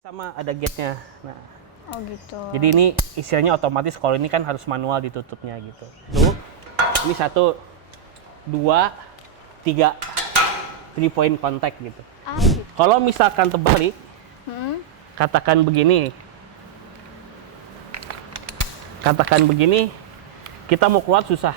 Sama ada gate-nya. Nah, Oh gitu. jadi ini istilahnya otomatis, kalau ini kan harus manual ditutupnya gitu. Tuh, ini 1, 2, 3, 3 point contact gitu. Gitu. Kalau misalkan terbalik, katakan begini, kita mau keluar susah.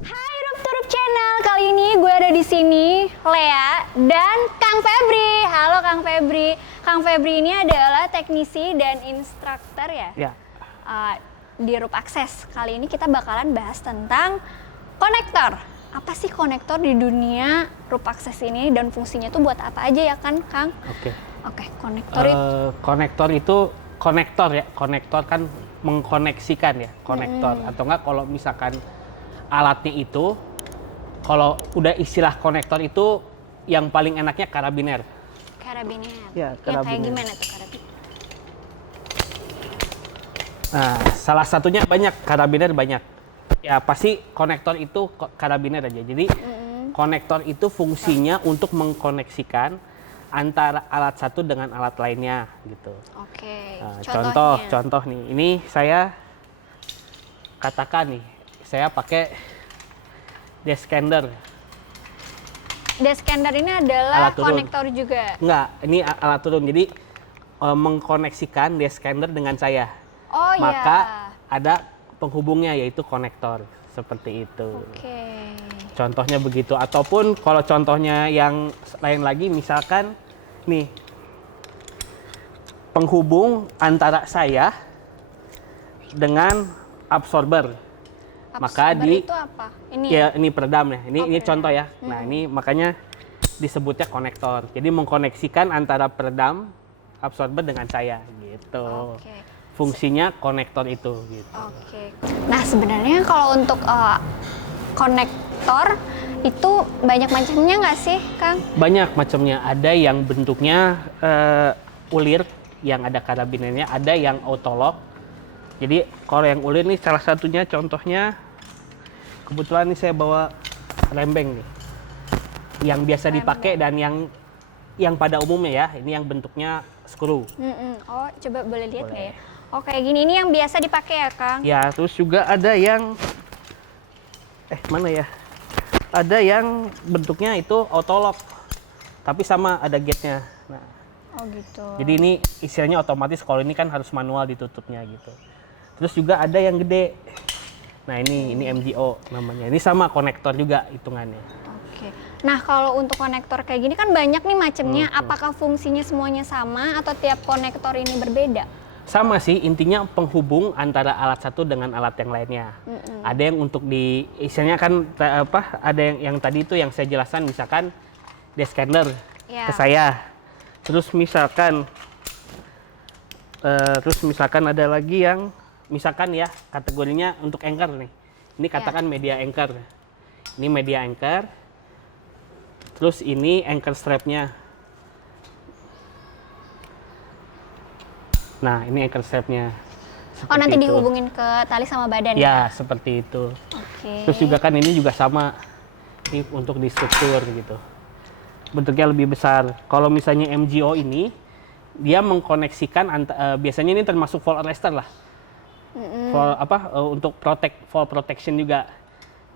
Hai Rupturup Channel, kali ini gue ada di sini, Lea dan Kang Febri. Halo Kang Febri. Kang Febri ini adalah teknisi dan instruktur ya? Ya. Di Rup Access. Kali ini kita bakalan bahas tentang konektor. Apa sih konektor di dunia Rup Access ini dan fungsinya tuh buat apa aja ya kan, Kang? Oke. Oke, konektor itu. Konektor ya. Konektor kan mengkoneksikan ya, konektor. Atau enggak kalau misalkan alatnya itu, kalau udah istilah konektor itu yang paling enaknya karabiner. Karabiner. Ya, Yang kayak karabiner. gimana tuh karabiner? Nah, salah satunya banyak, karabiner banyak. Ya, pasti konektor itu karabiner aja. Jadi, konektor itu fungsinya untuk mengkoneksikan antara alat satu dengan alat lainnya gitu. Oke. Nah, Contohnya. contoh nih. Ini saya katakan nih, saya pakai descander. Descander ini adalah Alat turun. konektor juga. Enggak, ini alat turun. Jadi mengkoneksikan descander dengan saya. Oh Maka iya. ada penghubungnya, yaitu konektor. Seperti itu. Oke. Contohnya begitu. Ataupun kalau contohnya yang lain lagi, misalkan nih, penghubung antara saya dengan absorber. Maka Absorber itu apa? Ini ya, ini peredam ya. Ini peredam. contoh ya. Nah, ini makanya disebutnya konektor. Jadi mengkoneksikan antara peredam absorber dengan saya gitu. Oke. Fungsinya konektor itu gitu. Oke. Nah, sebenarnya kalau untuk konektor itu banyak macamnya nggak sih, Kang? Banyak macamnya. Ada yang bentuknya ulir, yang ada karabinernya, ada yang autolock. Jadi kalau yang ulir nih, salah satunya contohnya, kebetulan nih saya bawa rembeng nih, yang biasa dipakai dan yang pada umumnya ya, ini yang bentuknya skru. Oh, coba boleh lihat nggak Boleh. ya? Oh, kayak gini. Ini yang biasa dipakai ya, Kang? Ya, terus juga ada yang mana ya? Ada yang bentuknya itu autolock, tapi sama ada gate-nya. Nah, Oh, gitu. jadi ini istilahnya otomatis, kalau ini kan harus manual ditutupnya gitu. Terus juga ada yang gede. Nah, ini MGO namanya. Ini sama konektor juga hitungannya. Oke. Nah, kalau untuk konektor kayak gini kan banyak nih macamnya. Apakah fungsinya semuanya sama atau tiap konektor ini berbeda? Sama sih, intinya penghubung antara alat satu dengan alat yang lainnya. Ada yang untuk istilahnya kan ada yang tadi itu yang saya jelaskan, misalkan descander Ya. ke saya. Terus misalkan ada lagi yang misalkan ya, kategorinya untuk anchor nih. Ini katakan media anchor. Ini media anchor. Terus ini anchor strapnya. Nah, ini anchor strapnya. Oh, nanti Seperti itu. dihubungin ke tali sama badan ya? Ya, seperti itu. Oke. Terus juga kan ini juga sama. Ini untuk di struktur gitu. Bentuknya lebih besar. Kalau misalnya MGO ini, dia mengkoneksikan biasanya ini termasuk fall arrestor lah. Untuk fall protection juga.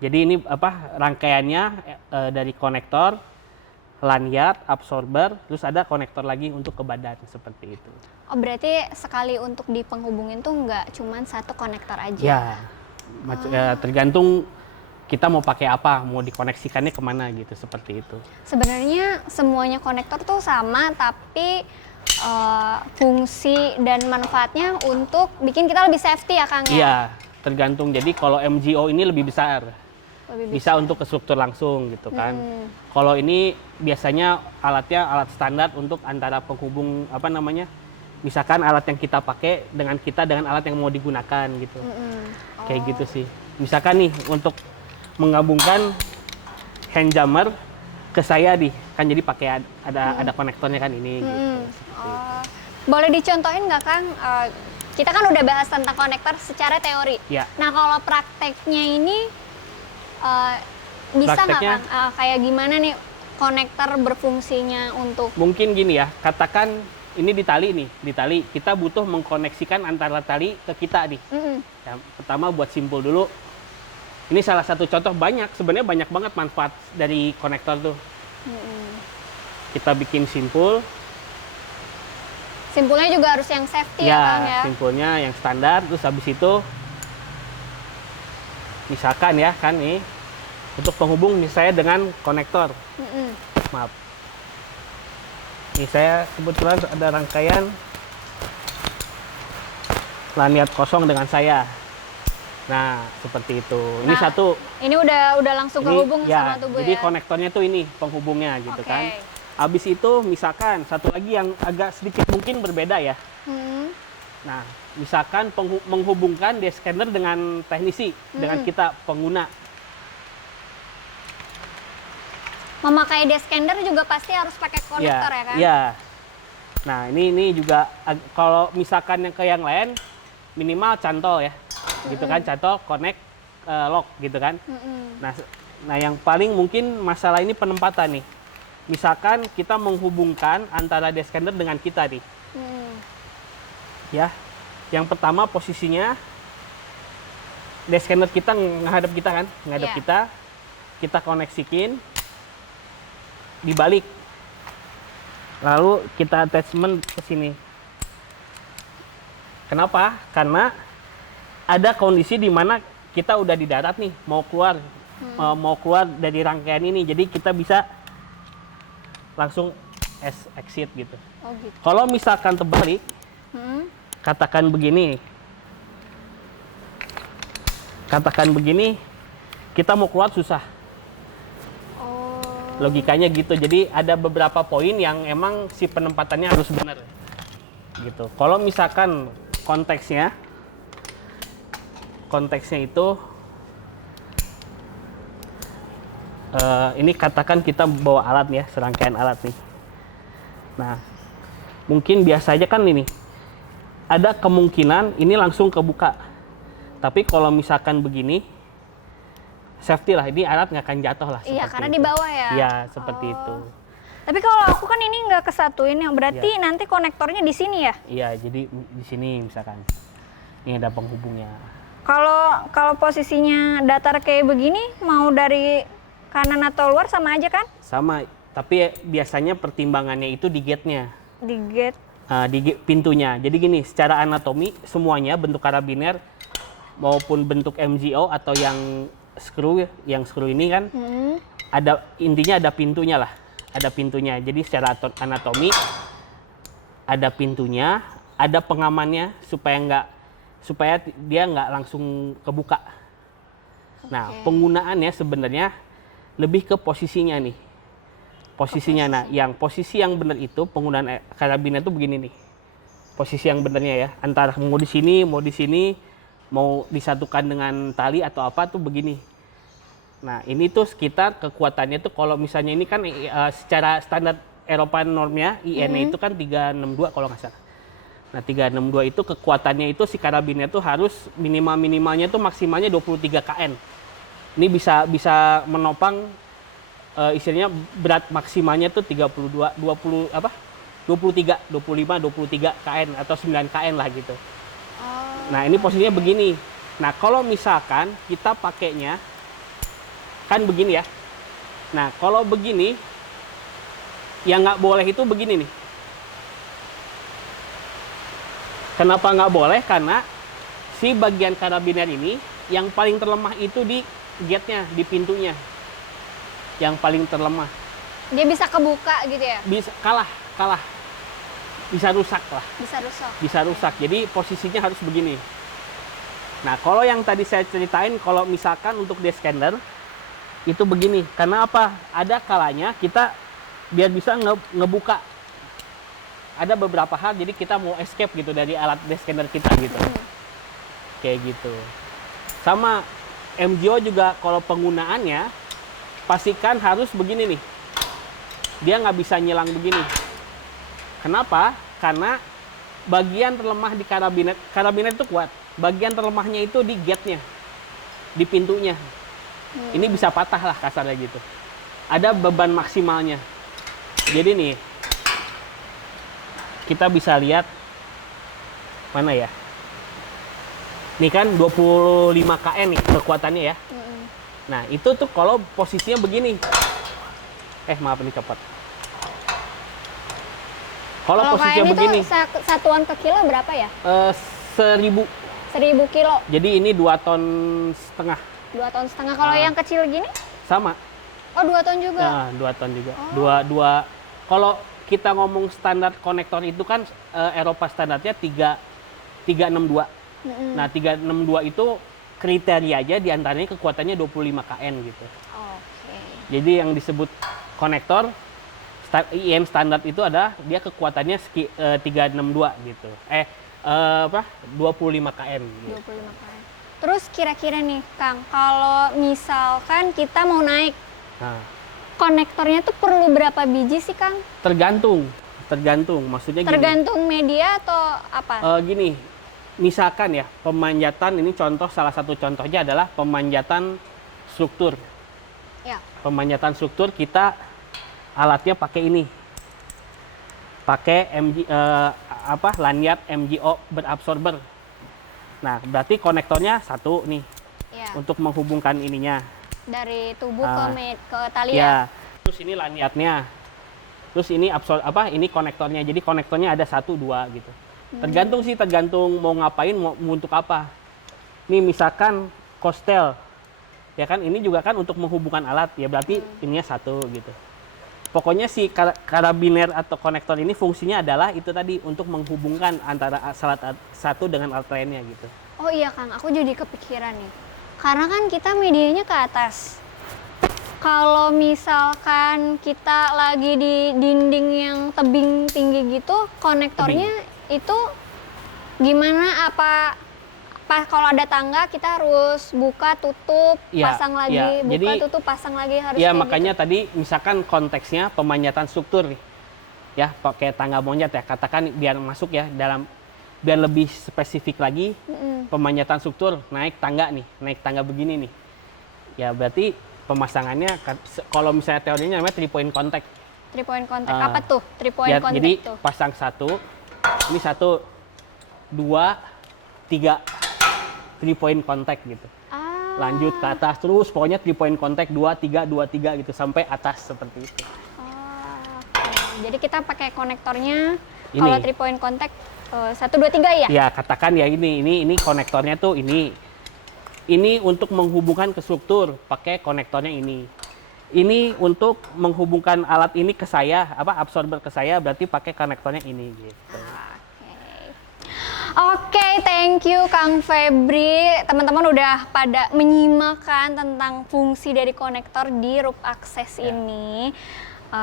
Jadi ini rangkaiannya dari konektor, lanyard, absorber, terus ada konektor lagi untuk ke badan, seperti itu. Oh, berarti sekali untuk di penghubungin tuh nggak cuman satu konektor aja? Ya, tergantung kita mau pakai apa, mau dikoneksikannya kemana gitu, seperti itu. Sebenarnya semuanya konektor tuh sama, tapi fungsi dan manfaatnya untuk bikin kita lebih safety ya, Kang ya? Iya, tergantung. Jadi kalau MGO ini lebih besar. Lebih Bisa untuk ke struktur langsung gitu kan. Kalau ini biasanya alatnya alat standar untuk antara penghubung misalkan alat yang kita pakai dengan alat yang mau digunakan gitu. Kayak gitu sih. Misalkan nih untuk menggabungkan hand jammer ke saya nih, kan jadi pakai ada konektornya kan ini. Gitu. Boleh dicontohin nggak Kang? Kita kan udah bahas tentang konektor secara teori. Ya. Nah kalau prakteknya ini bisa nggak Kang? Kayak gimana nih konektor berfungsinya untuk? Mungkin gini ya, katakan ini di tali kita butuh mengkoneksikan antara tali ke kita nih. Yang pertama buat simpul dulu. Ini salah satu contoh, sebenarnya banyak banget manfaat dari konektor tuh. Kita bikin simpul. Simpulnya juga harus yang safety ya Kang ya? Simpulnya yang standar, terus habis itu misalkan ya kan nih untuk penghubung misalnya dengan konektor. Maaf. Ini saya kebetulan ada rangkaian lanyard kosong dengan saya. Nah, seperti itu. Ini satu. Ini udah langsung kehubung sama tubuh jadi ya? konektornya tuh ini penghubungnya gitu kan. Habis itu misalkan satu lagi yang agak sedikit mungkin berbeda ya. Nah, misalkan menghubungkan desk scanner dengan teknisi, dengan kita pengguna. Memakai desk scanner juga pasti harus pakai konektor ya kan? Iya. Nah, ini juga kalau misalkan yang ke yang lain minimal cantol ya. Gitu kan, cantol connect lock gitu kan. Nah, yang paling mungkin masalah ini penempatan nih. Misalkan kita menghubungkan antara desk scanner dengan kita nih. Ya. Yang pertama posisinya desk scanner kita menghadap kita kan, kita koneksikin dibalik. Lalu kita attachment ke sini. Kenapa? Karena ada kondisi di mana kita udah di darat nih, mau keluar dari rangkaian ini. Jadi kita bisa langsung exit gitu. Gitu. Kalau misalkan terbalik, katakan begini, kita mau keluar susah. Logikanya gitu. Jadi ada beberapa poin yang emang si penempatannya harus benar. Gitu. Kalau misalkan konteksnya itu ini katakan kita bawa alat ya, serangkaian alat nih. Nah, mungkin biasa aja kan ini ada kemungkinan ini langsung kebuka. Tapi kalau misalkan begini, safety lah, ini alat nggak akan jatuh lah. Iya, karena di bawah ya. Iya, seperti itu. Tapi kalau aku kan ini nggak kesatuin, yang berarti nanti konektornya di sini ya? Iya, jadi di sini misalkan ini ada penghubungnya. Kalau posisinya datar kayak begini, mau dari kanan atau luar sama aja kan? Sama, tapi biasanya pertimbangannya itu di gate-nya. Di gate? Di pintunya. Jadi gini, secara anatomi semuanya bentuk karabiner maupun bentuk MGO atau yang screw ini kan intinya ada pintunya lah. Ada pintunya. Jadi secara anatomi ada pintunya, ada pengamannya supaya dia nggak langsung kebuka. Nah, penggunaannya sebenarnya lebih ke posisinya nih. Nah, posisi yang benar itu penggunaan karabiner itu begini nih. Posisi yang benernya ya, antara mau di sini, mau disatukan dengan tali atau apa tuh begini. Nah, ini tuh sekitar kekuatannya tuh kalau misalnya ini kan secara standar Eropa normnya IN itu kan 362 kalau nggak salah. Nah, 362 itu kekuatannya itu si karabiner tuh harus minimalnya tuh maksimalnya 23 kN. Ini bisa menopang istilahnya berat maksimalnya tuh 25 23 kN atau 9 kN lah gitu. Nah, ini posisinya begini. Nah, kalau misalkan kita pakainya kan begini ya. Nah, kalau begini yang nggak boleh itu begini nih. Kenapa nggak boleh? Karena si bagian karabiner ini yang paling terlemah itu di gate-nya, di pintunya. Yang paling terlemah. Dia bisa kebuka gitu ya? Bisa kalah. Bisa rusak lah. Bisa rusak. Jadi posisinya harus begini. Nah, kalau yang tadi saya ceritain, kalau misalkan untuk desk scanner itu begini. Karena apa? Ada kalanya kita biar bisa ngebuka. ada beberapa hal jadi kita mau escape gitu dari alat scanner kita gitu. Kayak gitu. Sama MGO juga kalau penggunaannya pastikan harus begini nih. Dia nggak bisa nyelang begini. Kenapa? Karena bagian terlemah di karabinet itu kuat. Bagian terlemahnya itu di gate-nya, di pintunya. Ini bisa patah lah kasarnya gitu. Ada beban maksimalnya. Jadi nih, kita bisa lihat mana ya? Nih kan 25 kN nih kekuatannya ya. Nah itu tuh kalau posisinya begini. Maaf ini copot. Kalau posisinya KN begini. itu satuan ke kilo berapa ya? 1000. 1000 kilo. Jadi ini 2,5 ton. 2 ton setengah. Kalau yang kecil gini? Sama. Oh 2 ton juga? Nah, 2 ton juga. Dua. Kalau kita ngomong standar konektor itu kan Eropa standarnya 362. Nah 362 itu kriteria aja diantaranya kekuatannya 25 kN gitu. Oke. Jadi yang disebut konektor IM standar itu ada dia kekuatannya 362 gitu. 25 kN. Gitu. 25 kN. Terus kira-kira nih Kang, kalau misalkan kita mau naik, konektornya tuh perlu berapa biji sih Kang? Tergantung. Maksudnya gini. Tergantung media atau apa? Gini, misalkan ya pemanjatan ini salah satu contohnya adalah pemanjatan struktur. Ya. Pemanjatan struktur kita alatnya pakai ini, pakai lanyard MGO berabsorber. Nah berarti konektornya satu nih Ya. untuk menghubungkan ininya Dari tubuh ke tali ya. ya. Terus ini lanyardnya, terus ini ini konektornya. Jadi konektornya ada 1, 2 gitu. Tergantung mau ngapain, mau untuk apa. Nih misalkan kostel, ya kan ini juga kan untuk menghubungkan alat ya berarti ininya 1 gitu. Pokoknya si karabiner atau konektor ini fungsinya adalah itu tadi untuk menghubungkan antara alat satu dengan alat lainnya gitu. Oh iya Kang, aku jadi kepikiran nih. Karena kan kita medianya ke atas. Kalau misalkan kita lagi di dinding yang tebing tinggi gitu, konektornya itu gimana? Kalau ada tangga kita harus buka tutup, pasang lagi, buka tutup, pasang lagi harus ya kayak makanya gitu. tadi misalkan konteksnya pemanjatan struktur nih. Ya, pakai tangga monjat ya. Katakan biar masuk ya biar lebih spesifik lagi. Pemanjatan struktur naik tangga begini nih. Ya berarti pemasangannya kalau misalnya teorinya namanya 3 point contact. 3 point contact. Apa tuh 3 point contact jadi tuh? pasang 1, ini 1, 2, 3. 3 point contact gitu. Lanjut ke atas terus pokoknya 3 point contact 2, 3 gitu sampai atas seperti itu. Okay. Jadi kita pakai konektornya Ini. kalau 3 point contact 1, 2, 3 ya? Ya katakan ya ini konektornya tuh ini untuk menghubungkan ke struktur pakai konektornya ini. Ini untuk menghubungkan alat ini ke saya absorber ke saya berarti pakai konektornya ini gitu. Oke, thank you Kang Febri. Teman-teman udah pada menyimakkan tentang fungsi dari konektor di Rope Access ini.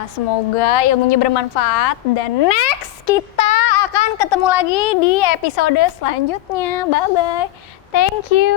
Semoga ilmunya bermanfaat. Dan next kita akan ketemu lagi di episode selanjutnya. Bye-bye. Thank you.